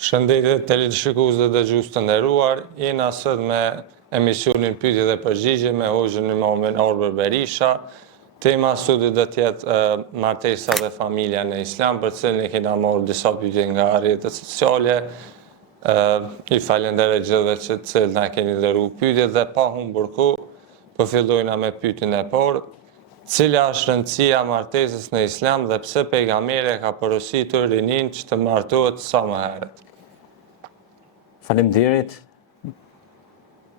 Shëndetje televizionistët dhe dëgjues të nderuar, jena sot me emisionin Pyetje dhe Përgjigje me hoxhën Imam Orbër Berisha. Tema sot do të jetë martesa dhe familja në Islam, për cilën e kena marrë disa pyetje nga rrjetet sociale. I falenderoj gjithëve që të cilët na keni dhëruar pyetje dhe pa humbur kohë, po fillojna me pyetjen e parë. Cila është rëndësia martesës në Islam dhe pse pejgamberi ka porositur rinin që të martohet sa më herët? Faleminderit.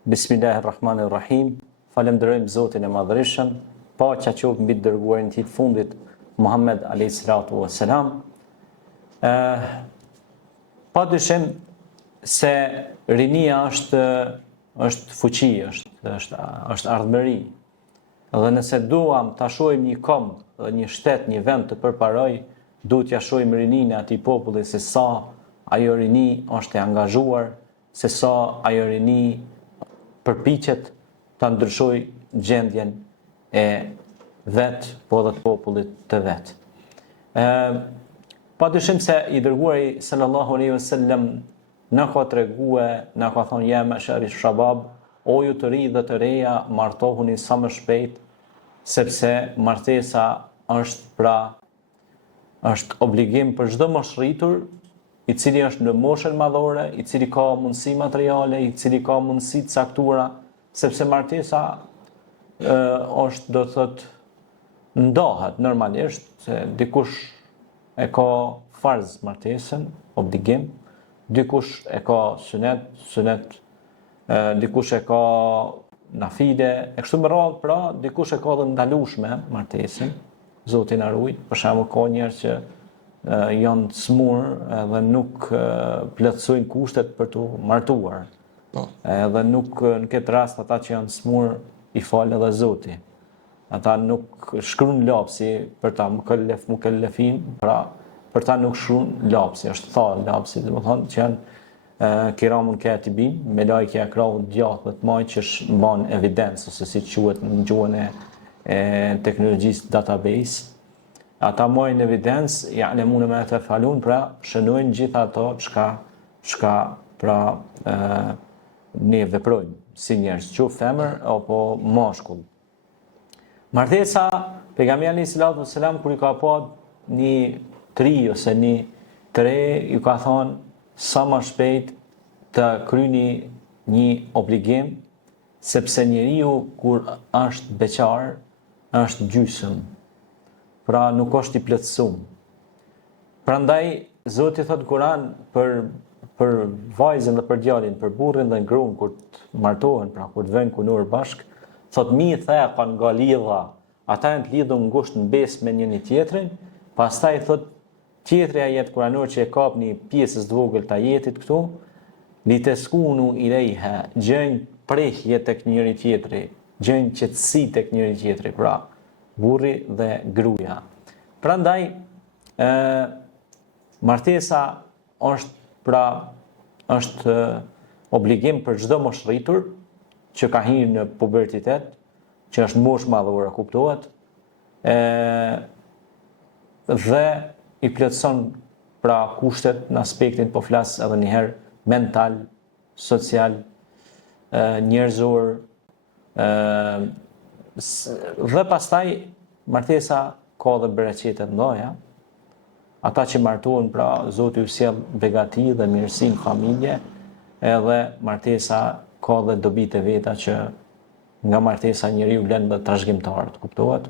Bismillahirrahmanirrahim. Falenderojmë Zotin e Madhërisëm, paqja qoftë mbi të dërguarin e tij të fundit, Muhammed alayhis salatu wassalam. Padyshim se rinia është fuqi, është ardhmëri. Dhe nëse duam ta shohim një kombë, dhe një shtet, një vend të përparoj, duhet t'ja shohim rininë e atij populli se sa ajo rini është e angazhuar, se sa ajo rini përpiqet ta ndryshojë gjendjen e vet, po edhe të popullit të vet. Padyshim se i dërguari sallallahu alaihi wasallam na ka treguar, na ka thonë ja mashari shabab, o ju të ri dhe të reja, martohuni sa më shpejt, sepse martesa është obligim për çdo moshëritur, i cili është në moshën madhore, i cili ka mundësi materiale, i cili ka mundësi të caktuara, sepse martesa është, do të thotë, ndahet normalisht, se dikush e ka farz martesën, obligim, dikush e ka sunet, dikush e ka nafile, e kështu me radhë, pra dikush e ka dhe ndalueshme martesën, Zoti na ruaj. Për shembull, ka njerëz që janë të smur edhe nuk plotësojnë kushtet për të martuar. Edhe nuk në këtë rast ata që janë smur i fal edhe Zoti. Ata nuk shkruan lapsi për ta mukellefin, pra për ta nuk shkruan lapsi, është thallë lapsi, domethënë që janë kiramun katibin, me lajke e krahut djathtë dhe të majtë që mban evidencë, ose si quhet në gjuhën e teknologjisë database. Ata marrin evidencë, ya'lamuna ma taf'alun, pra shënojnë gjithë ato çka pra ne veprojmë si njerëz, qoftë femër apo mashkull. Martesa, pejgamberi sallallahu alaihi wasallam kur i ka pa një tri ose një tre, ju ka thonë sa më shpejt të kryeni një obligim, sepse njeriu kur është beqar, është gjysëm, pra nuk është i plotësuar. Prandaj Zoti thot Kur'an për vajzën dhe për djalin, për burrin dhe gruan kur të martohen, pra kur të vënë kunur bashk, thot mi thaqan nga lidha, ata janë të lidhur ngushtë në besë me njëri tjetrin, pastaj thot tjetri ajet kuranor që e kap një pjesës të vogël të ajetit këtu, li teskunu ilejha, gjëjnë prehje tek njëri tjetri, gjëjnë qetësi tek njëri tjetri, pra burri dhe gruaja. Prandaj martesa është obligim për çdo moshëritur që ka hyrë në pubertet, që është moshë madhore, kuptohet, dhe i plotëson pra kushtet në aspektin, po flas edhe një herë, mental, social, njerëzor, dhe pastaj martesa ka dhe bereqete të mëdha. Ata që martohen, pra Zoti u sjell begati dhe mirësi në familje, edhe martesa ka dhe dobitë e veta që nga martesa njeriu lën dhe trashëgimtarët, kuptohet?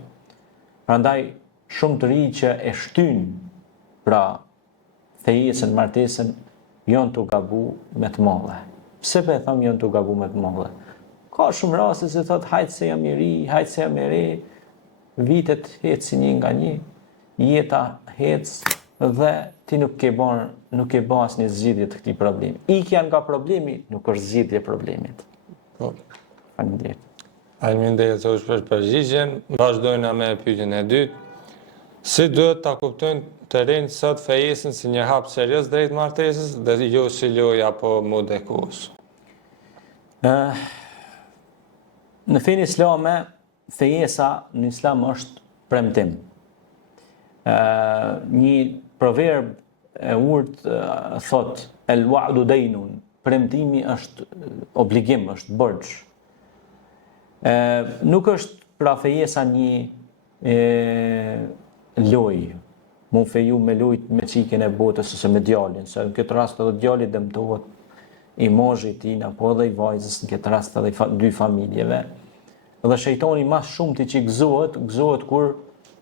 Prandaj shumë të rinj që e shtyn pra fejesën, martesën, janë të gabu me të madhe. Pse po e them janë të gabu me të madhe? Ka shumë raste se thot hajt se jam i ri, hajt se jam i re, vitet ecin një nga një, jeta hec dhe ti nuk ke bën asnjë zgjidhje të këtij problemi. Ikja nga problemi nuk është zgjidhje e problemit. Faleminderit. Faleminderit zotë për përgjigjen. Vazhdojmë me pyetjen e dytë. Si duhet ta kuptojnë të rinjt sot fejesën si një hap serioz drejt martesës dhe jo si lojë apo mode kohës? Në fenë islame, fejesa në islam është premtim. Një proverb e urtë thot, el wa'du daynun, premtimi është obligim, është borxh. Nuk është pra fejesa një lojë, mu feju me lujt me qikin e botës ose me djalin, se në këtë rast edhe djali dëmtohet imazhi i tij apo edhe i vajzës, në këtë rast edhe dy familjeve. Dhe shejtani më shumë ti që gëzohet kur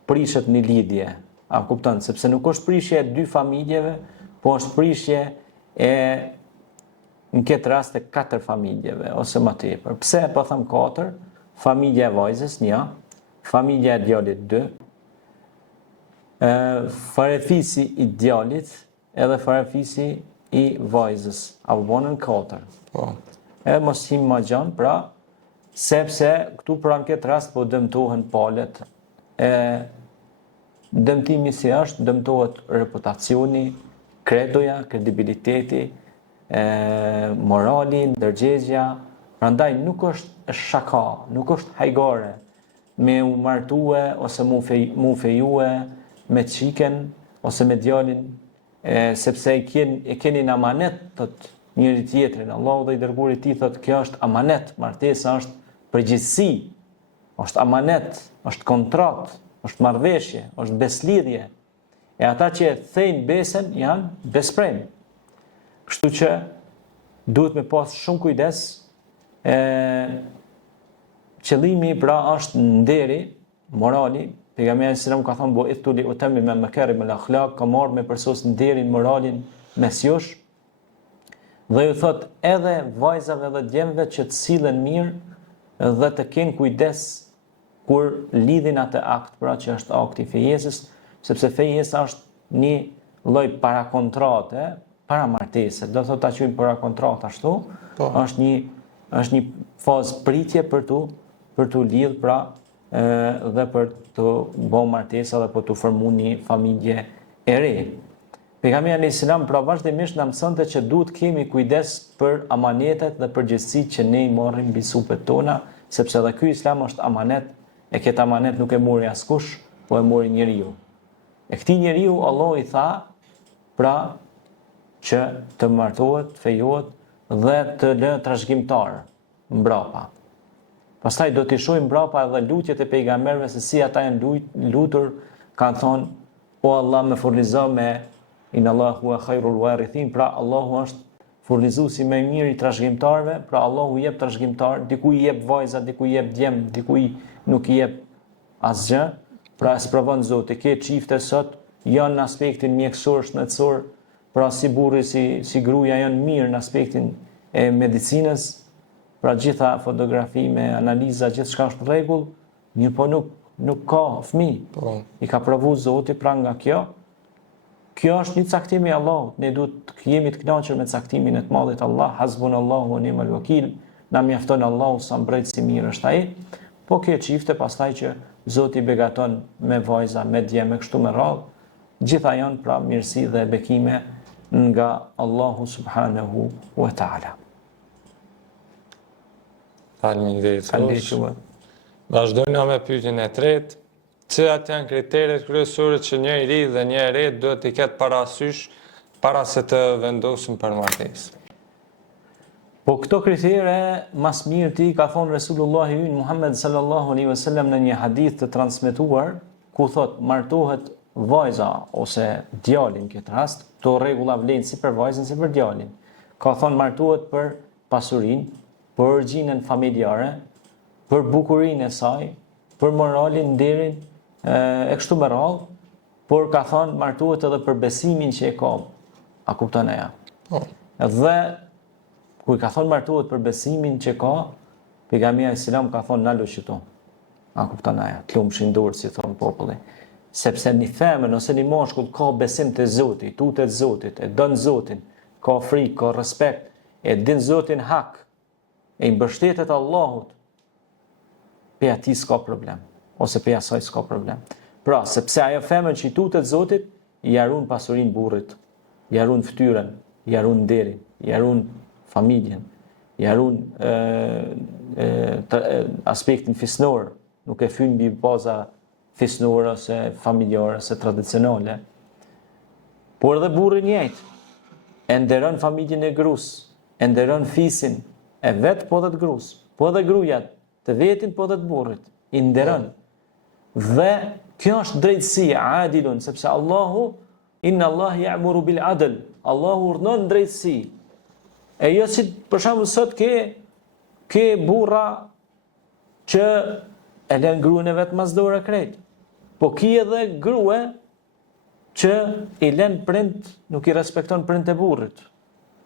prishet një lidhje. A kupton? Sepse nuk është prishje e dy familjeve, po është prishje e në këtë rast e 4 familjeve ose më tepër. Pse po them 4? Familja e vajzës 1, familja e djalit 2, farefisi i djalit edhe farefisi i vajzës. A u bonën 4. Po. Edhe mos him më gjanë, pra, sepse këtu pra në këtë rast po dëmtohen palet. Dëmtimi si është, dëmtohet reputacioni, kredoja, kredibiliteti, morali, ndërgjegja. Prandaj nuk është shaka, nuk është hajgare me u martue ose mu fejue me qiken ose me djalin, sepse e keni në amanet, thot njëri tjetrin. Allahu dhe i dërguari i tij thot kjo është amanet, martesa është përgjegjësi, është amanet, është kontratë, është marrëveshje, është beslidhje. E ata që e thejnë besen janë besprem. Kështu që duhet me pas shumë kujdes. Qëllimi pra është nderi, morali. Pejgamberi sallallahu alajhi wasallam ka thënë bu'ithtu li utammima makarim al-akhlaq, ka marrë me përsos nderin, moralin mes jush. Dhe ju thot edhe vajzave dhe djemve që të sillen mirë dhe të kenë kujdes kur lidhin atë akt, pra që është akti i fejesës, sepse fejesa është një lloj parakontrate, para martese, do thot ta quajmë para kontratë ashtu, është një fazë pritje për tu lidh, pra dhe për të bërë martesa dhe për të formuar një familje e re. Pejgamberi alayhis salam pra vazhdimisht na mësonte që duhet kemi kujdes për amanetet dhe përgjegjësitë që ne i marrim mbi supet tona, sepse edhe ky Islam është amanet, e këtë amanet nuk e mori askush, po e mori njeriu. E këtij njeriu Allah i tha pra që të martohet, fejohet dhe të lë trashëgimtar mbrapa. Pastaj do t'i shohim mbrapa edhe lutjet e pejgamberëve se si ata janë lutur, kanë thonë, o Allah më furnizo me inallahu huwa khairul warithin, pra Allahu është furnizuesi më i mirë i trashëgimtarëve, pra Allahu jep trashëgimtar, diku i jep vajza, diku i jep djem, diku nuk i jep asgjë, pra e sprovon Zoti. Ke çifte sot janë në aspektin mjekësor, shëndetësor, pra si burri si gruaja janë mirë në aspektin e medicinës. Pra gjitha fotografi me analiza, gjithë shka është rregull, mirë po nuk ka fëmijë. Po. I ka provu Zoti pra nga kjo. Kjo është një caktim i Allahut. Ne duhet të jemi të kënaqur me caktimin e të madhit Allah. Hasbunallahu wa ni'mal wakil. Na mjafton Allahu sa mbrojtësi mirë është ai. Po kjo çifte pastaj që Zoti begaton me vajza, me djem, me kështu me radhë, gjitha janë pra mirësi dhe bekime nga Allahu subhanahu wa ta'ala. Faleminderit. Vazhdojmë me pyetjen e tretë. Cilat janë kriteret kryesore që një i ri dhe një e re duhet t'i ketë parasysh para se të vendosin për martesë? Po këto kritere mas mirë ti ka thonë Resulullahi ynë Muhammed sallallahu alaihi wasallam në një hadith të transmetuar, ku thot martohet vajza ose djalin këtë rast, to rregulla vlen si për vajzën si për djalin. Ka thonë martohet për pasurinë, për orgjinën familjare, për bukurinë e saj, për moralin, nderin, e kështu me radhë, por ka thonë martohet edhe për besimin që e ka. A kupton e ja? Dhe ku i ka thonë martohet për besimin që ka, pejgamberi alayhis salam ka thonë na luçito. A kupton e ja? T'lumshin dorë si thon populli. Sepse një femër ose një mashkull ka besim te Zoti, tutet Zotit, e don Zotin, ka frikë, ka respekt, e din Zotin hak, e i mbështetet Allahut, pe ati s'ka problem, ose pe asaj s'ka problem. Pra, sepse ajo femër që i tutet Zotit, i jarun pasurin burrit, i jarun fytyrën, i jarun nderin, i jarun familjen, i jarun aspektin fisnor, nuk e fyn mbi baza fisnore ose familjare ose tradicionale. Por edhe burri njëjtë. e nderon familjen e grus, e nderon fisin, e vetë po dhe të grus, po dhe grujat, të vetin po dhe të burrit, i nderon. Dhe kjo është drejtësi, adilun, sepse Allahu, inna Allah ya'muru bil adl, Allahu urdhnon drejtësi. E jo si për shembull sot ke burra që e lën gruën e vet masdore krejt. Po ki edhe grue që i lën prind, nuk i respekton prind e burrit.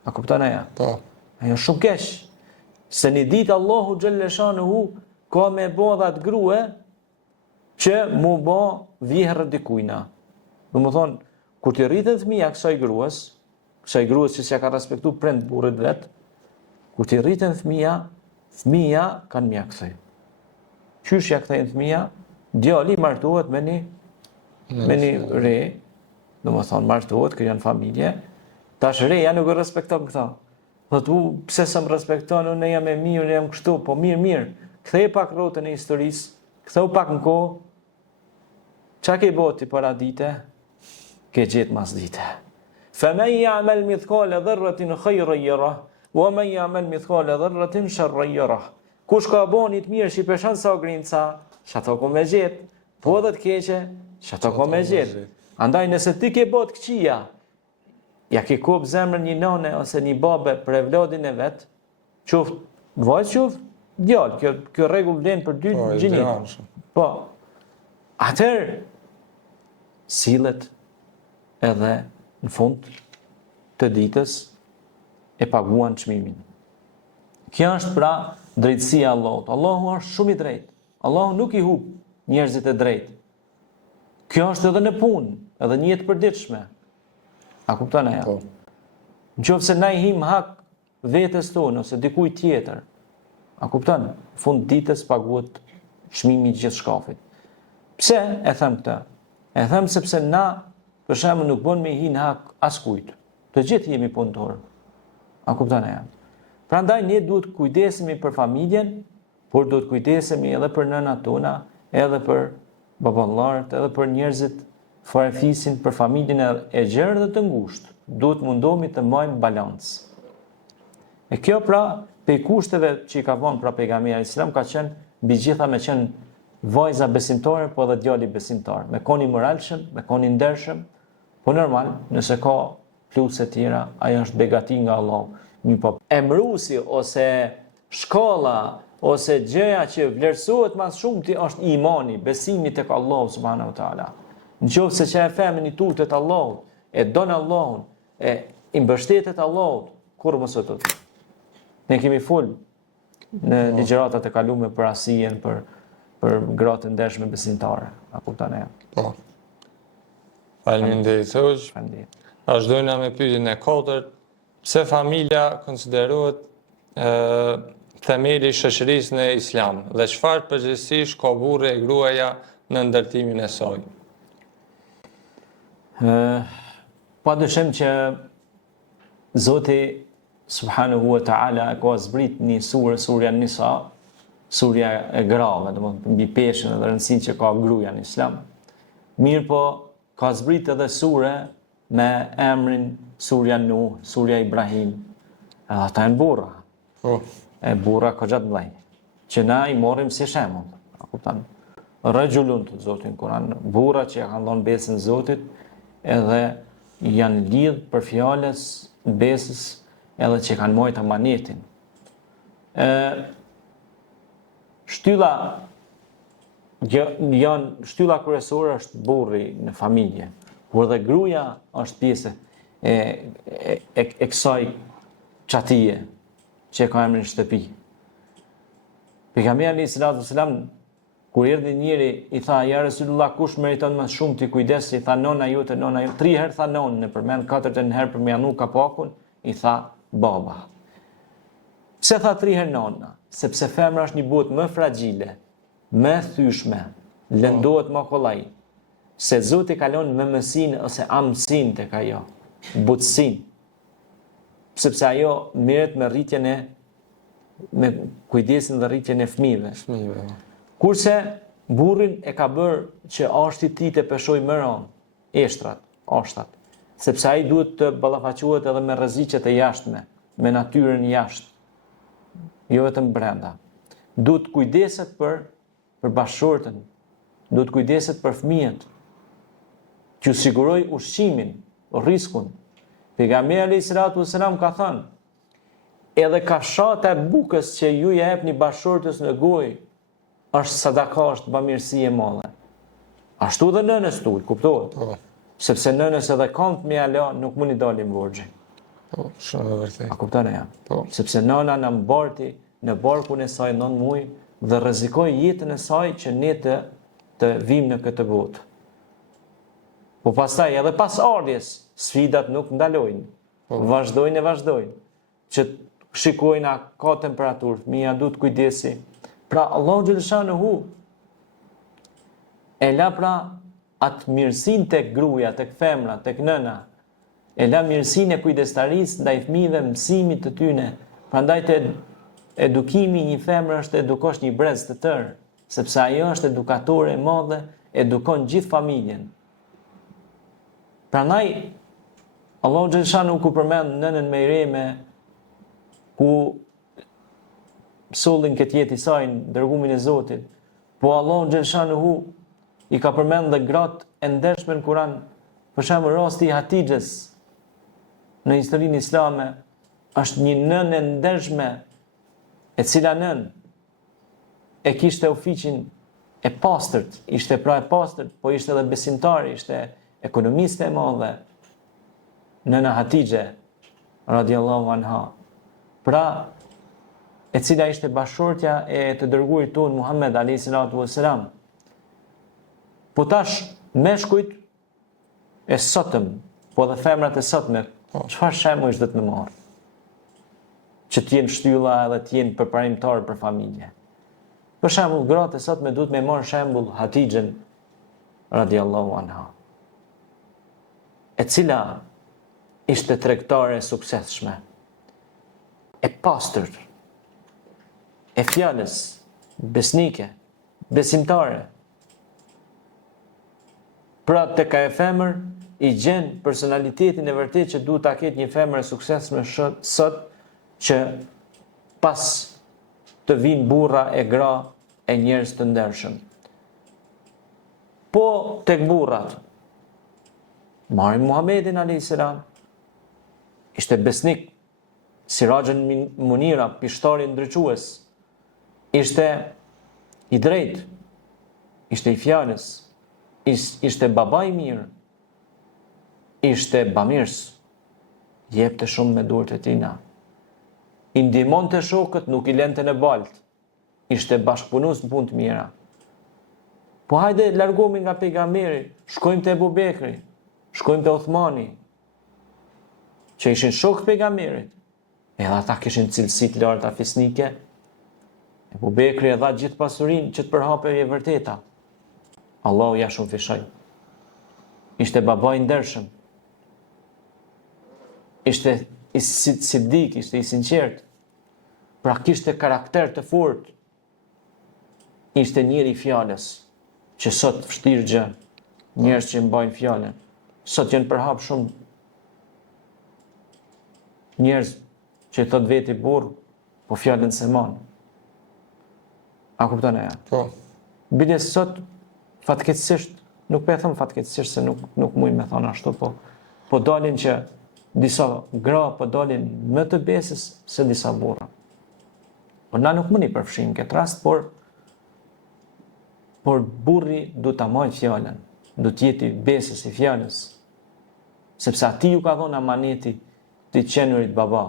A kupton aja? Po. Ajo shumë keq. Se një ditë Allahu xhelle shanuhu ka me bë dha të grue që mu bë vjehrë dikujna. Domethënë, kur të rriten fëmia kësaj gruas që s'ja ka respektu prind burrit vet, kur të rriten fëmia kanë mjekësi. Qysh ja kthejnë fëmia? Djali martohet me një re, domethënë martohet, krijon familje. Tash reja nuk e respekton këta. Thot pse s'm respekton, unë jam e mirë, jam kështu, po mirë. Kthej pak rrotën e historisë, ktheu pak në kohë. Qa ke boti para dite? Ke gjetë mas dite. Fëmen ya'mal mithqala dharratin khayran yarah, wa man ya'mal mithqala dharratin sharran yarah. Kush ka bën të mirë shipeshon sa grinca, çato ko me gjet. Po edhe të keqe, çato ko me gjet. Andaj nëse ti ke bot këqija, ja ke kop zemrën një nane ose një babe për evladin e vet, qoftë vajzë qoftë djalë, kjo rregull vlen për dy gjinit. Po. Atëherë sillet edhe në fund të ditës e paguan çmimin. Kjo është pra drejtësia e Allahut. Allahu është shumë i drejtë. Allahu nuk i hub njerëzit e drejtë. Kjo është edhe në punë, edhe në jetë përditshme. A kupton ajo? Po. Nëse na i him hak vetes tonë ose dikujt tjetër, a kupton? Fund ditës paguhet çmimi i gjithë shkafit. Pse e them këtë? E them sepse na, për shembull, nuk bën me hin hak askujt. Të gjithë jemi punëtor. A kupton ajo? Prandaj ne duhet kujdesemi për familjen, por duhet kujdesemi edhe për nënat tona, edhe për baballarët, edhe për njerëzit farefisin, për familjen e gjerë dhe të ngushtë. Duhet mundohemi të mbajmë balancë. E kjo pra, pe kushteve që i ka vënë pra pejgamberi Islam ka qenë mbi gjitha me qenë vajza besimtare, po edhe djali besimtar, me qenë i moralshëm, me qenë i ndershëm, po normal, nëse ka pluse tjera, ajo është begati nga Allahu. Mi po emrusi ose shkolla ose gjëja që vlerësohet më shumë ti është imani, besimi tek Allahu subhanahu wa taala. Nëse që e femën i tutet Allahut, e don Allahun, e i mbështetet Allahut, kur mos e tut. Ne kemi fol në ligjëratat e kaluara për asien, për gratë ndershme besimtare. A kupton e? Po. Faleminderit Hoxh. Faleminderit. Vazhdojna me pyetjen e katërt. Pse familja konsiderohet themeli i shoqërisë në Islam dhe çfarë përgjegjësish ka burri e gruaja në ndërtimin e saj? Padyshim që Zoti subhanahu wa ta'ala e ka zbrit një surja Nisa, surja e grave, domethënë mbi peshën dhe rëndësinë që ka gruaja në Islam. Mirë po ka zbrit edhe sure me emrin surja Nuh, surja Ibrahim. Edhe ata janë burra. Po. E burra ka gjatë mëdhenj, që na i morrim si shembull. A kupton? Rajulun të Zotin Kur'an, burra që kanë dhënë besën Zotit, edhe janë lidh për fjalës besës, edhe që kanë marrë amanetin. Shtylla kryesore është burri në familje, por dhe gruaja është pjesë e kësaj çatije që ka emrin shtëpi. Pejgamberi sallallahu alajhi wasallam kur erdhi njëri i tha ja Resulullah kush meriton më shumë ti kujdes, i tha nona jote, 3 herë tha nonë, në përmend 4 herë për mjanu kapakun, i tha baba. Pse tha 3 herë nona? Sepse femra është një botë më fragjile, më thyshme, lëndohet më kollaj. Se Zoti kalon me mësinë ose amësinë tek ajo, butësinë. Sepse ajo merret me rritjen me kujdesin dhe rritjen e fëmijëve. Kurse burrin e ka bërë që ashti ti të peshoj më rënd, eshtrat, ashtat. sepse ai duhet të ballafaqohet edhe me rreziqet e jashtme, me natyrën jashtë, jo vetëm brenda. Duhet kujdeset për bashkëshortën, duhet kujdeset për fëmijët, që siguroj ushqimin, riskun. Pejgamberi alayhis salatu wassalam ka thënë, edhe kashata e bukës që ju ja jepni bashkëshortës në gojë, është sadaka, është bamirësi e madhe. Ashtu dhe nënës tuaj, kuptohet? Po. Sepse nënës edhe kanë fëmija la, nuk mundi dalin borxhi. Po, shumë e vërtetë. A kupton e jam? Po. Sepse nëna na mbarti në barkun e saj 9 muaj dhe rrezikoi jetën e saj që ne të vim në këtë botë. Po pastaj edhe pas ardhjes, sfidat nuk ndalojnë. Vazhdojnë. Që shikojnë a ka temperaturë, fëmia duhet kujdesi. Pra Allahu xhaleshanuhu e la pra atë mirësinë tek gruaja, tek femra, tek nëna. E la mirësinë e kujdestarisë ndaj fëmijëve, mësimit të tyre. Prandaj te edukimi i një femre është edukosh një brez të tërë, sepse ajo është edukatore e madhe, edukon gjithë familjen. Prandaj Allahu xhaleshanuhu ku përmend nënën Mejreme, ku sollin këtë jetë i saj në dërgumin e Zotit, po Allahu xhaleshanuhu i ka përmend dhe gratë e ndershme në Kur'an, për shembull rasti i Hatixhes në historinë islame, është një nënë e ndershme, e cila nën e kishte ofiqin e pastërt, ishte pra e pastërt, po ishte edhe besimtare, ishte ekonomiste e madhe, nëna Hatixhe radiallahu anha. Pra, e cila ishte bashkëshortja e të dërguarit ton Muhammed alayhi salatu wassalam. Po tash meshkujt e sotëm, po dhe femrat e sotme, çfarë shembull do të më marr? Që të jenë shtylla edhe të jenë përparimtar për familje. Për shembull, gratë e sotme duhet me marr shembull Hatixhen radiallahu anha, e cila ishte tregtare e suksesshme, e pastër, e fjalës, besnike, besimtare. Pra të ka e femër i gjen personalitetin e vërtet që duhet ta ketë një femër e suksesshme sot, që pas të vinë burra e gra e njerëz të ndershëm. Po tek burrat, marrim Muhamedit alayhis salam, ishte besnik, Sirajën Munira, pishtari ndryques, ishte i drejtë, ishte i fjalës, ishte baba i mirë, ishte bamirës, jepte shumë me durët e tina. I ndihmonte shokët, nuk i lente në baltë, ishte bashkëpunues në punë të mira. Po hajde largohemi nga pejgamberi, shkojmë te Ebu Bekri, shkojmë te Uthmani, që ishin shokë pejgamberit, edhe ata kishin cilësi të larta fisnike. Ebu Bekri e dha gjithë pasurinë që të përhapej e vërteta. Allahu ja shumë fishoj. Ishte baba i ndershëm. Ishte i sidik, ishte i sinqert. Pra kishte karakter të fortë. Ishte njëri i fjalës, që sot vështirë gjë, njerëz që mbajnë fjalën. Sot janë përhap shumë njerëz që thot veti burr, po fjalën se man. A kupton e ja? Po. Bile sot fatkeqësisht, nuk po e them fatkeqësisht se nuk muj me thonë ashtu, po dalin që disa gra po dalin më të besës se disa burra. Por na nuk mundi përfshim këtë rast, por burri du ta marrë fjalën, du të jeti besës i fjalës, sepse ati ju ka dhënë amaneti të qenurit baba,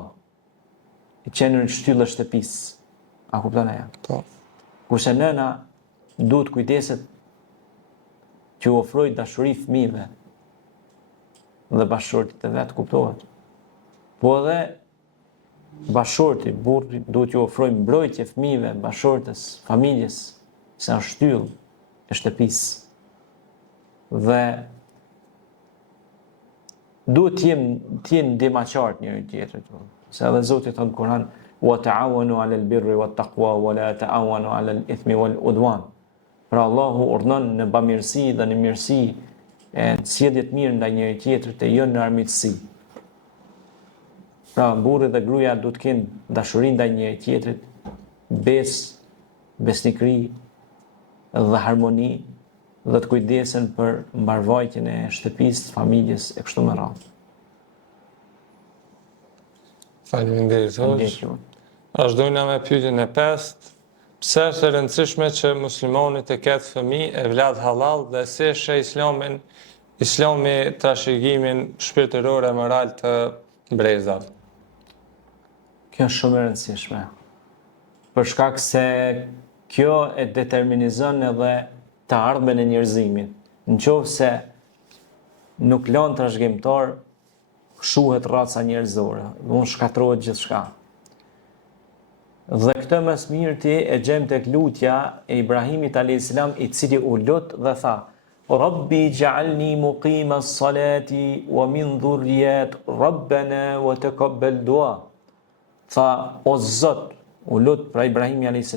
i qenurit shtyllë shtëpisë. A kupton e ja? Po. Kurse nëna duhet kujdeset që u ofroj dashuri fëmijëve dhe bashkëshortit e vet, kuptohet. Po edhe bashkëshorti, burri duhet ju ofroj mbrojtje fëmijëve, bashkëshortes, familjes, se është shtyllë e shtëpisë. Dhe duhet të jenë ndihmaqar njëri tjetrit. Se edhe Zoti thot në Kur'an: "Wa ta'awanu 'alal birri wat taqwa wa la ta'awanu 'alal ithmi wal udwan." Pra Allahu urdhnon në bamirësi dhe në mirësi e sjellje të mirë ndaj njëri tjetrit e jo në armiqësi. Pra burri dhe gruaja duhet të kenë dashuri ndaj njëri tjetrit, besnikëri dhe harmoni dhe të kujdesen për mbarvajtjen e shtëpisë, familjes e kështu me radhë. Faleminderit hoxh. Vazhdojna me pyetjen e 5. Pse është e rëndësishme që muslimani të ketë fëmijë e vlad halal dhe si sheh Islami trashëgimin shpirtëror e moral të brezave? Kjo është shumë e rëndësishme. Për shkak se kjo e determinizon edhe të ardhmen e njerëzimit. Nëse nuk lën trashëgimtar, shuhet raca njerëzore, unë shkatrohet gjithçka. Dhe këtë më së miri ti e gjem tek lutja e Ibrahimit a.s. i cili u lut dhe tha: Rabbi ja'alni muqima as-salati wa min dhurriyyati rabbana wa taqabbal du'a. Tha, o Zot, u lut pra Ibrahimi a.s.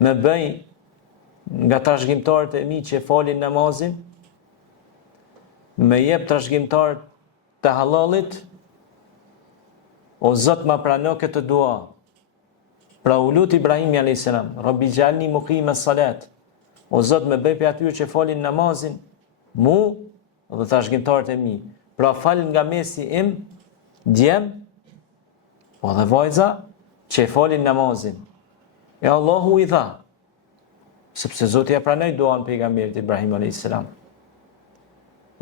Me bëj nga trashëgimtarët e mi që falin namazin, me jep trashëgimtarët të halalit, o Zot ma prano këtë dua. Pra u lut Ibrahimi a.s. Rabbi ja'alni muqima as-salat. O Zot me bëj për atyre që falin namazin, mu dhe trashëgimtarët e mi. Pra fal nga mesi im, djem, po dhe vajza, që falin namazin. E Allahu i tha, sepse Zoti ja pranoi duan pejgamberit Ibrahim a.s.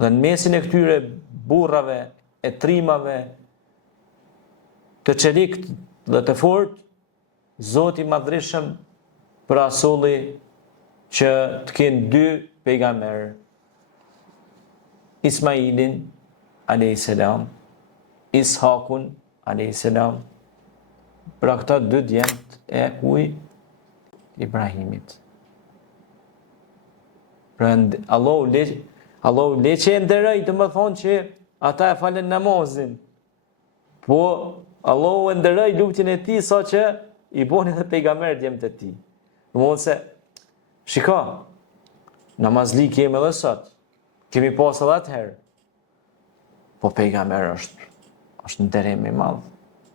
Dhe në mesin e këtyre burrave, e trimave, të çelikt dhe të fort, Zoti madhreshëm prasolli që të kenë 2 pejgamber, Ismailin a.s. Ishakun a.s. Pra këta 2 djemt e kuj Ibrahimit. Pra Allahu le që e nderoj, të më thonë që ata e falen namazin. Po Allahu e nderoj lutjen e tij sa që i boni dhe pejgamber djemt e tij. Domthonse se shiko, namazli kemi edhe sot, kemi pas edhe atëherë, po pejgamber është nderim i madh.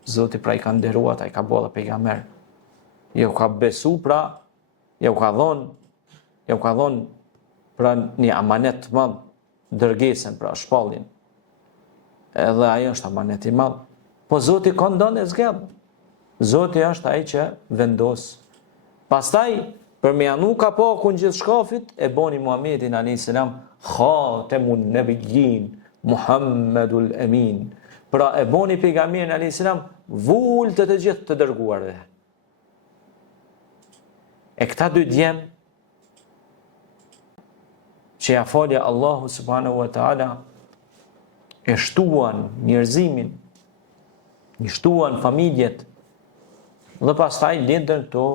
Zoti pra i ka nderuar, ai ka bërë pejgamber. Jo ka besu pra, jo ka dhon pra një amanet të madh, dërgesën pra shpalljen. Edhe ajo është amanet i madh. Po Zoti kondon e zgjedh. Zoti është ai që vendos. Pastaj për me anu kapakun gjithë shkafit, e boni Muhammedin a.s. Khatemun Nabiyyin, Muhammedul Amin. Pra e boni pejgamberin a.s. vull të gjithë të dërguarve. E këta 2 djem që ja falja Allahu subhanahu wa ta'ala e shtuan njerëzimin, i shtuan familjet, dhe pastaj lindën këto,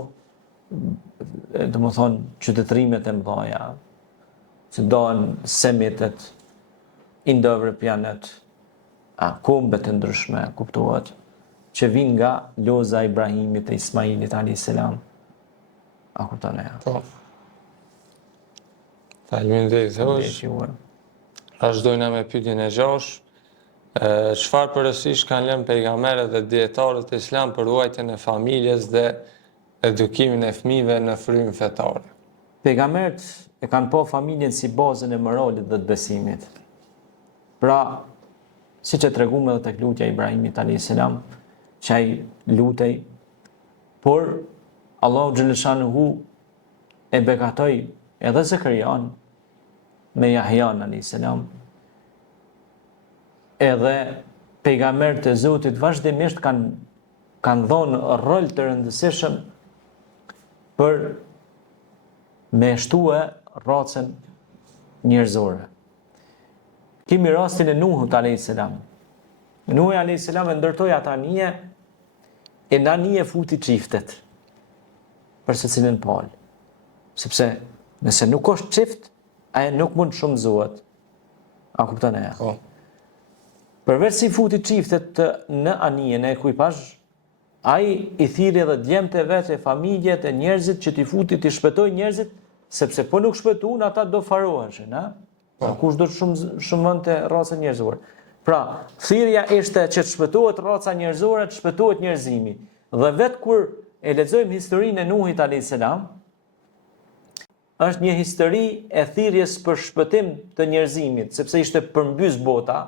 do më thonë, qytetrimet e mëdhaja, që dohen semitet, Indo-Evropianet, kombet e ndryshme, kuptohet, që vinë nga loza e Ibrahimit e Ismailit a.s. A kupton e? Po. Faleminderit hoxh. Vazhdojna me pyetjen e 6. Çfarë përgjegjësish kanë lënë pejgamberët dhe dietarët e Islam për ruajtjen e familjes dhe edukimin e fëmijëve në frym fetar? Pejgamberët e kanë pa familjen si bazën e moralit dhe të besimit. Pra, siç e treguam edhe tek lutja e Ibrahimit a.s., që ai lutej, por Allahu xhaleshanuhu e bekatoi edhe Zakarian me Jahjan a.s. Edhe pejgamberët e Zotit vazhdimisht kanë dhënë rol të rëndësishëm për me shtue racën njerëzore. Kemi rastin e Nuhut a.s. Nuhi a.s. e ndërtoi ata nije, e na nije futi çiftet për secilin palë. Sepse nëse nuk është çift, ai nuk mund shumëzohet. A kupton e? Po. Përveç si futi çiftet në anijen e ekipazh, ai i thirrri edhe djemtë e vet, e familjet, e njerëzit që t'i futi, t'i shpëtoi njerëzit, sepse po nuk shpëtuan ata do faroheshin, ha? Kush do të shumënte raca njerëzore. Pra, thirrja ishte që të shpëtohet raca njerëzore, të shpëtohet njerëzimi. Dhe vetë kur e lexojmë historinë e Nuhit alayhis salam, është një histori e thirrjes për shpëtim të njerëzimit, sepse ishte përmbys bota,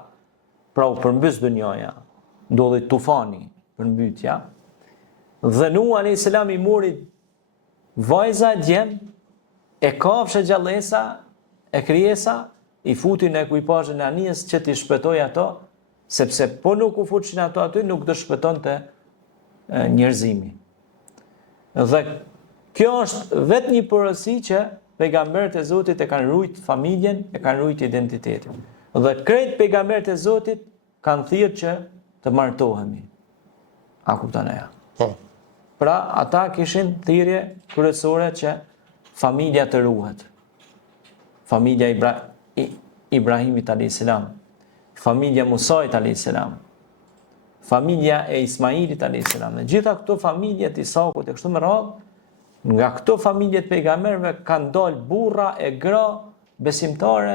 pra u përmbys dunjaja. Ndodhi tufani, përmbytja. Dhe Nuh alayhis salam i mori vajza e djem, e kafshë gjallësa, e krijesa, i futi në ekuipazhin e anijes që t'i shpëtoj ato, sepse po nuk u futshin ato aty, nuk do shpëtonte njerëzimi. Dhe kjo është vetë një porosi që pejgamberët e Zotit e kanë ruajt familjen, e kanë ruajt identitetin. Dhe krejt pejgamberët e Zotit kanë thirrë që të martohemi. A kupton ajo? Po. Pra, ata kishin thirrje kryesore që familja të ruhet. Familja Ibrahimit alayhis salam, familja Musait alayhis salam, familja e Ismailit alayhis salam. Dhe gjitha këto familje të Isaukut e kështu me radhë, nga këto familje të pejgamberëve kanë dalë burra e gra besimtare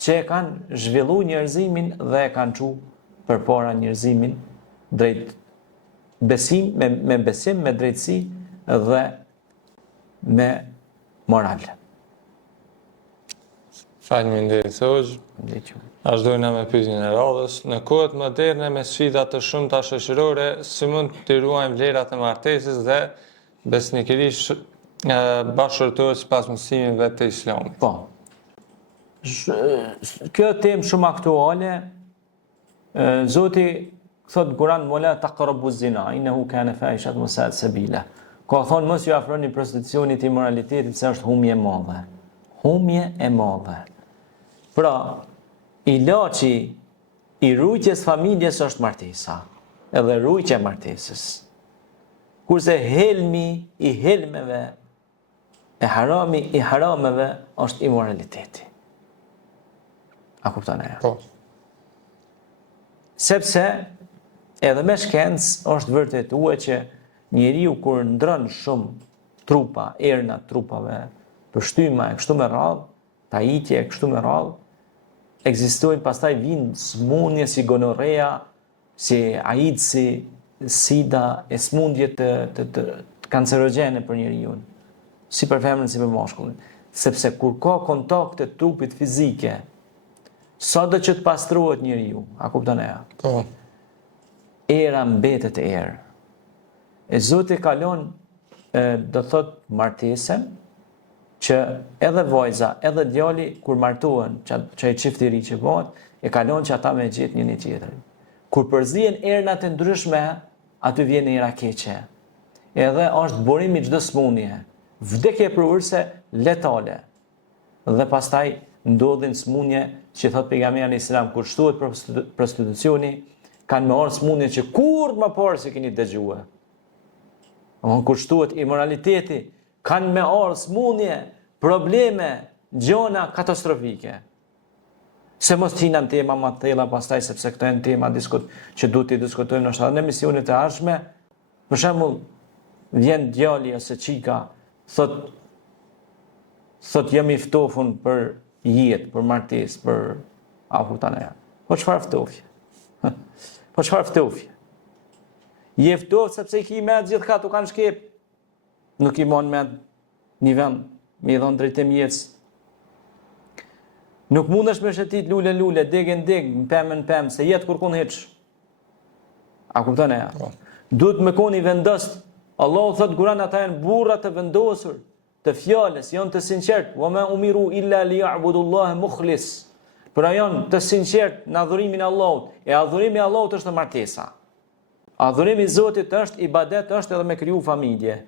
që e kanë zhvilluar njerëzimin dhe e kanë çu përpara njerëzimin drejt besim, me besim, me drejtësi dhe me moral. Faleminderit Hoxh. Vazhdojna me pyetjen e radhës. Në kohët moderne me sfida të shumta shoqërore, si mund të ruajmë vlerat e martesës dhe besnikërisht bashkërtohet sipas mësimeve të Islamit? Po. Kjo temë shumë aktuale. Zoti thot Kur'an wala taqrabu zina innahu kana fahishatun wa sa'a sabila. Ka thonë mos ju afroni prostitucionit, immoralitetit, se është humje e madhe. Humje e madhe. Pra, ilaçi i rujtjes familjes është martesa, edhe rujtja e martesës. Kurse helmi i helmeve, e harami i harameve është immoraliteti. A kupton ajo? Po. Sepse edhe me shkencë është vërtetuar që njeriu kur ndron shumë trupa, erna trupave, përshtyma e kështu me radhë, pajitje e kështu me radhë, ekzistojnë pastaj vinë smundje si gonorrea, si AIDS-i, sida, e smundje të kancerogjene për njeriu, si për femrën si për mashkullin. Sepse kur ka kontakte trupit fizike, sado që të pastrohet njeriu, a kupton ajo? Po. Era mbetet erë. E Zoti kalon, do thot martesen, që edhe vajza, edhe djali, kur martohen, që e çifti i ri që bëhet, e kalon që ata me gjetë njëri tjetrin. Kur përzihen ernat e ndryshme, aty vjen era keqe. Edhe është burimi çdo smundje, vdekje prurëse letale. Dhe pastaj ndodhin smundje që thot pejgamberi alayhis salam, kur shtohet prostitucioni, kanë me orë smundje që kur më parë se keni dëgjuar. Kur shtohet immoraliteti, kanë me orë smundje, probleme, gjona katastrofike. Se mos t'hinan tema ma të thella pastaj, sepse këto janë tema që duhet t'i diskutojmë në në emisionet e ardhshme. Për shembull, vjen djali ose çika, thot jam i ftofun për jetë, për martesë, për afutana. Po çfarë ftofje? Po çfarë ftofje? Je ftoft sepse i ki me gjithka tu kanë shkep. Nuk i mon me një vend, me i dhonë drejtim jetës. Nuk mundesh me shëtit lule, degën, pëmën, se jetë kur kun heq. A kupton e ja? Duhet me koni vendost. Allah thot Kur'an, ata janë burra të vendosur, të fjales, janë të sinqert. Wa ma umiru illa liya'budullaha mukhlis. Pra janë të sinqert në adhurimin e Allahut. E adhurimi e Allahut është martesa. Adhurimi i Zotit është ibadet, është edhe me kriju familje.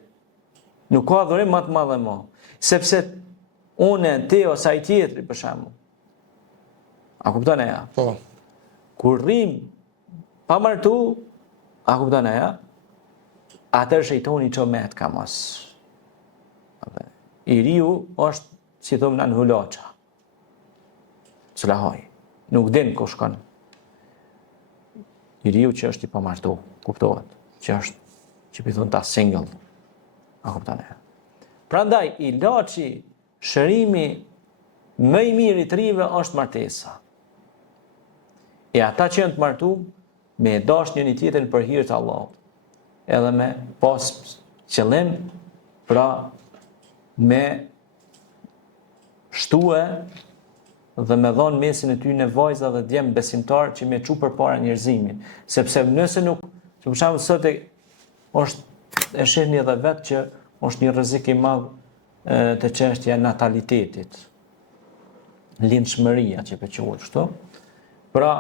Nuk ka adhurim më të madh më. Sepse unë, ti ose ai tjetri për shembull. A kupton ajo? Po. Kur rrim pa martu, a kupton ajo? Atër shejtoni çomet ka mos. I riu është, si thon në hulaça. Çlahoj. Nuk din ku shkon. I riu që është i pamartu, kuptohet, që është, që i thon ta single. A kupton ajo? Prandaj ilaçi, shërimi më i miri i trive është martesa. E ata që janë të martu, me e dash njëri tjetrin për hir të Allahut. Edhe me pas qëllim, pra me shtue dhe me dhonë mesin e ty në vajza dhe djemë besimtar që me çu përpara njerëzimin. Sepse nëse nuk, që për shembull sot është e shihni edhe vetë që është një rrezik i madh të çështja e natalitetit. Lindshmëria që quhet kështu. Pra,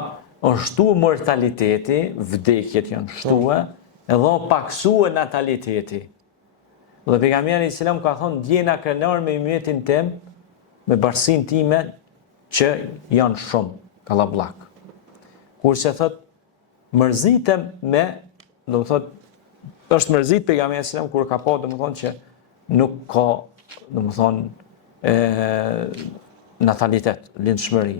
është shtuar mortaliteti, vdekjet janë shtuar, edhe o paksua nataliteti. Dhe pejgamberi selam ka thonë, ndjena krenar me ummetin tim, me bashkësinë time, që janë shumë, kallabllak. Kurse thot, mërzitem me, do të thot, është mërzit pejgamberi selam kur ka pa, do të thonë që nuk ka, do të thonë, natalitet, lindshmëri.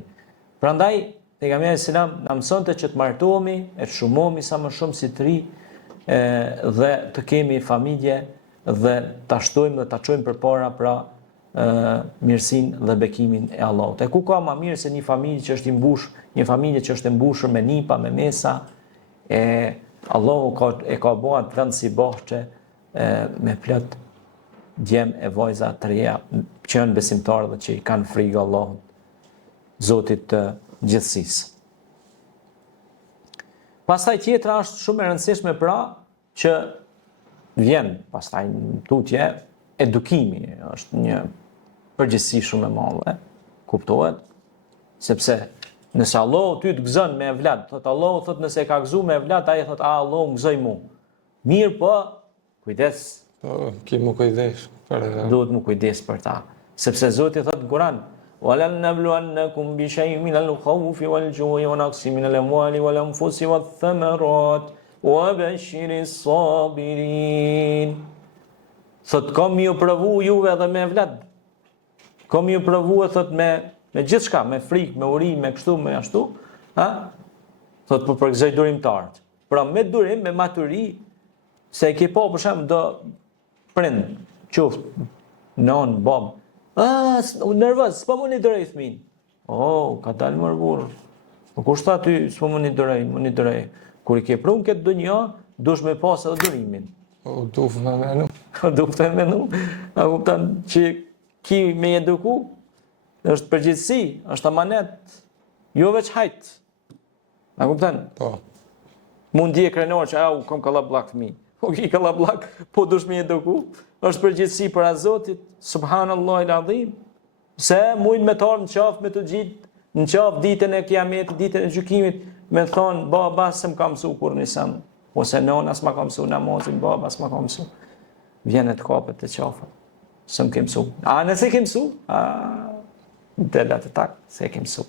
Prandaj, pejgamberi selam na mësonte që të martohemi, e të shumohemi sa më shumë si të ri, dhe të kemi familje dhe ta shtojmë dhe ta çojmë përpara pra mirësinë dhe bekimin e Allahut. E ku ka më mirë se një familje që është i mbushur, një familje që është e mbushur me nipa, me mesa, Allahu e ka bërë atë vend si bohçe me plot djem e vajza të reja që janë besimtarë dhe që i kanë frikë Allahut, Zotit të gjithësisë. Pastaj tjetra është shumë e rëndësishme pra që vjen pastaj në tutje edukimi, është një përgjegjësi shumë e madhe, kuptohet, sepse nëse Allahu ty të gëzon me evlat, thot Allahu thot nëse ka gëzuar me evlat, ai thot Allahu më gëzoi mua. Mirë po, kujdes. Po, ki më kujdes për duhet më kujdes për ta, sepse Zoti thot në Kur'an وَلَنَّبْلُوَنَّكُمْ بِشَيْءٍ مِنَ الْخَوْفِ وَالْجُوعِ وَنَقْصٍ مِنَ الْأَمْوَالِ وَالْأَنْفُسِ وَالثَّمَرَاتِ وَبَشِّرِ الصَّابِرِينَ. Thot kam ju provu juve edhe me vlat. Kam ju provu thot me gjithçka, me frikë, me uri, me kështu, me ashtu, ha? Thot për kësaj durimtarët. Pra me durim, me maturi, se e ke pa për shemb do prind, qoftë non, bab. Nervoz, s'po më një dërej fëmin. Ka dalë mërë burë. Kur shta ty, s'po më një dërej. Kur i ke prunë këtë dënja, dush me pas edhe dërimin. Duf me menu. Duf me menu. A kuptan që ki me eduku, është përgjithësi, është amanet, jo veç hajt. A kuptan? Po. Mund dje krenor që kom kallabllak fëmi. Ki kallabllak, po dush me eduku, është përgjithësi për Zotit, subhanallahu al-azim, se mujnë me tarë në qafë me të gjitë, në qafë ditën e kiametit, ditën e gjykimit, me thonë, baba se më ka mësu kur nisam, ose nona s'ma ka mësu namazin, baba s'ma ka mësu. Vjen e të kapet të qafë, se më ke mësu. Nëse ke mësu, delat e takë, se ke mësu.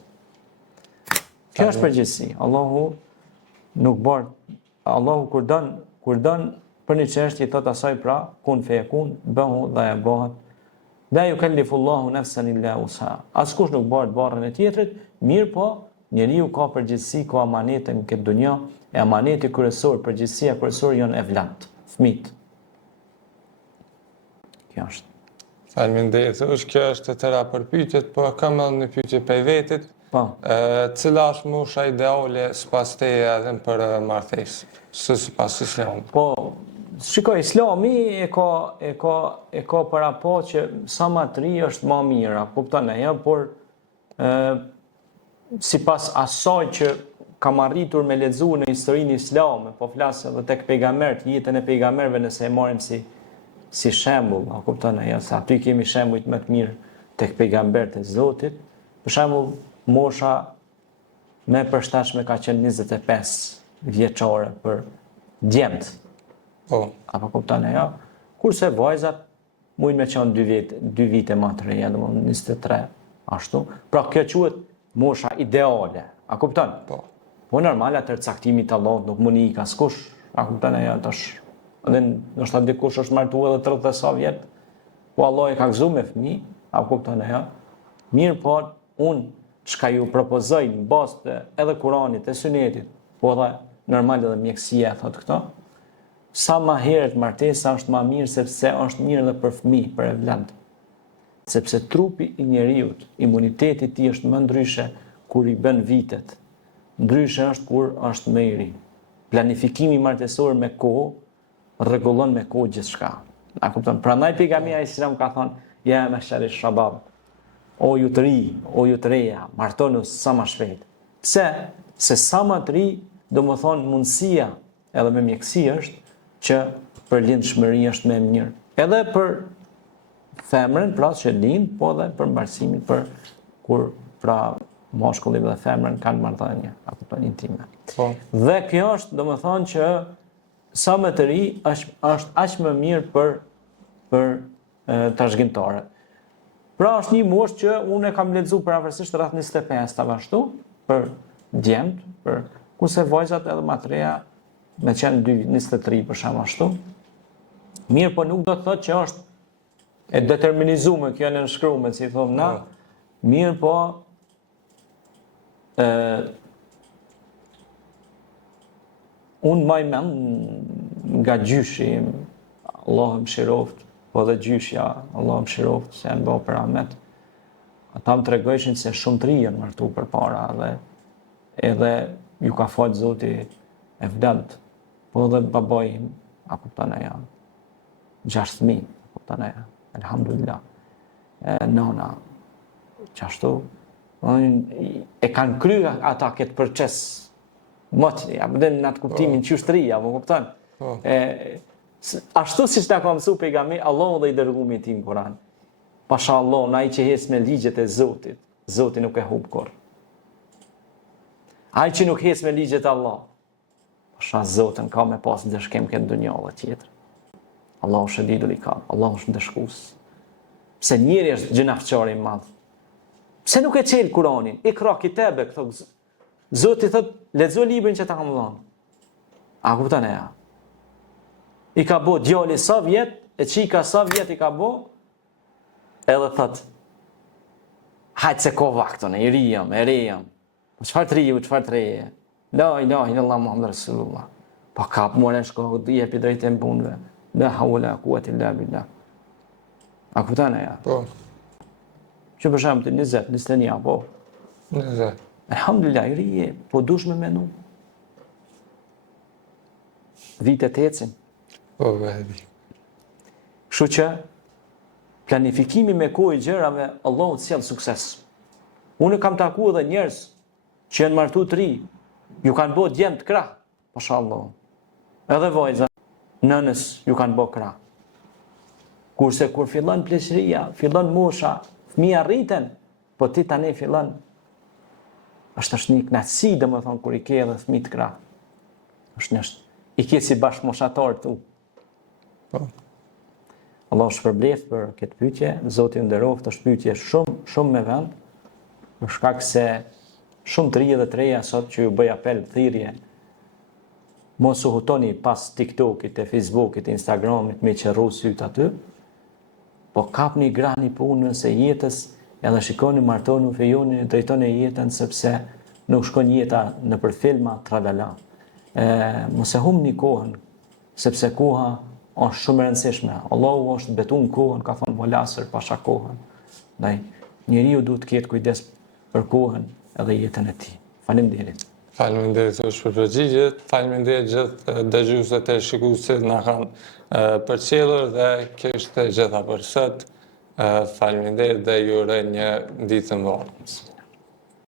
Kjo është përgjithësi. Allahu nuk bërë, Allahu kur dënë për një çështje thot asaj pra, kun feyekun, bëhu dhe e bëhet. La yukallifullahu nafsan illa wus'aha. Askush nuk bëhet barrën e tjetrit, mirë po, njeriu ka përgjegjësi, ka amanete në këtë dunjë, e amaneti kryesor, përgjegjësia kryesore janë evlat, fëmijët. Kjo është. Faleminderit. Kjo është e tëra për pyetjet, po kam edhe një pyetje për vetit. Po. Cila është mosha ideale sipas teje edhe për martesë, sipas Islamit? Po, shikoj, Islami e ka para po që sa më të ri është më mira, kupton e, por sipas asaj që kam arritur me lexu në historinë islame, po flas edhe tek pejgamberët, jetën e pejgamberëve nëse e marrim si shembull, kupton e, se aty kemi shembuj më të mirë tek pejgamberët e Zotit. Për shembull, mosha me përshtatshme ka qenë 25 vjeçore për djemt. Po. Apo kupton e, ja? Kurse vajzat mujnë me qenë 2 vite më të reja, domethënë 23 ashtu. Pra kjo quhet mosha ideale. A kupton? Po. Po normal atë caktimit të Allahut nuk mund i ka askush. A kupton e, ja, tash. Edhe ndoshta dikush është martuar edhe 30 sa vjet, po Allah e ka gëzuar me fëmijë, a kupton e, ja? Mirë po, unë çka ju propozoj në bazë të edhe Kuranit, e Sunetit, po edhe normal edhe mjekësia thot këto. Sa më herët martesa është më mirë sepse është mirë edhe për fëmijë, për evlat. sepse trupi i njeriut, imuniteti i tij është më ndryshe kur i bën vitet. Ndryshe është kur është më i ri. Planifikimi martesor me kohë rregullon me kohë gjithçka. A kupton? Prandaj pejgamberi alayhis salam ka thonë, ja mashal shabab. O ju të ri, o ju të reja, martonu sa më shpejt. Pse? Se sa më të ri, domethënë mundësia edhe me mjeksi është që për lindshmëri është më e mirë. Edhe për femrën, pra që lind, po edhe për mbarsimin, për kur pra moshkulli dhe femrën kanë marrëdhënie, apo intime. Po. Dhe kjo është domethënë që sa më të ri është aq më mirë për trashëgimtarët. Pra është një moshë që unë e kam lexuar paravarësisht rreth 25 tava ashtu për djemt, për kurse vajzat edhe më të reja me qenë 23 për shkak ashtu. Mirë, po nuk do të thotë që është e determinizuar kjo në shkruar, si thonë na. Mirë, po unë maj mend nga gjyshi, Allah më shiroft, po dhe gjyshja, Allah më shiroft, se janë bëu për Ahmet. Ata më tregojshin se shumë të ri janë martu për para, dhe edhe ju ka fal Zoti e vdelt, po dhe babaj im, a kupton ajo, 6.000, a kupton ajo, elhamdulillah. Nona, qashtu, e kanë kryer ata këtë proces motri, apo në atë kuptimin qyshtëria, më kupton? Ashtu siç na ka mësuar pejgamberi, Allahu dhe i dërguari i tij në Kur'an. Pashallah, ai që hes me ligjet e Zotit, Zoti nuk e humb kurrë. Ai që nuk hes me ligjet e Allah, pasha Zotin ka me pas dëshkem këtë dunjë edhe tjetër. Allahu shadidul ikab, Allahu është ndeshkues. Pse njeri është gjinafçar i madh. Pse nuk e çel Kur'anin? Ikra kitabe, thotë Zoti thotë, lexo librin që ta kam dhënë. A kupton ajo? I ka bo djali sa vjet, e qika sa vjet i ka bo, edhe thot, hajtë se ko vaktën, i rijam, e rijam. Qëfar të riju, qëfar të reje? La ilaha illallah Muhammed Rasulullah. Pa kap more në shko, i jepi drejtë e mbunve. La hawla quwwata illa billah. A kupton ajo? Po. Që për shembull 20, 21, po. 20. Alhamdulillah, i rije, po dush me menu. Vitet ecin. Po vedi. Kështu që planifikimi me kohë i gjërave, Allahu të sjell sukses. Unë kam takuar edhe njerëz që janë martu të ri, ju kanë bë djem të krah, mashallah. Edhe vajza, nënës ju kanë bë krah. Kurse kur fillon pleqëria, fillon mosha, fëmia rriten, po ti tani fillon është një kënaqësi, domethënë kur i ke edhe fëmijë të krah. I ke si bashkëmoshatar tu. Po. Allah shpërbleft për këtë pyetje, Zoti ju nderoft, është pyetje shumë me vend, për shkak se shumë të ri dhe të reja sot që ju bëj apel thirrje. Mos u hutoni pas TikTokit, e Facebookit, Instagramit me qerru syt aty, po kapni grani punës e jetës, edhe shikoni, martoni, fejoni, drejtoni jetën, sepse nuk shkon jeta në për filma, tralala. Mos e humni kohën, sepse koha është shumë e rëndësishme. Allahu është betuar kohën, ka thënë molasër pasha kohën. Ndaj njeriu duhet të ketë kujdes për kohën edhe jetën e tij. Faleminderit. Faleminderit për përgjigjet, faleminderit gjithë dëgjuesit e shikuesit na kanë përcjellur dhe kjo ishte gjitha për sot. Faleminderit dhe ju uroj një ditë të mbarë.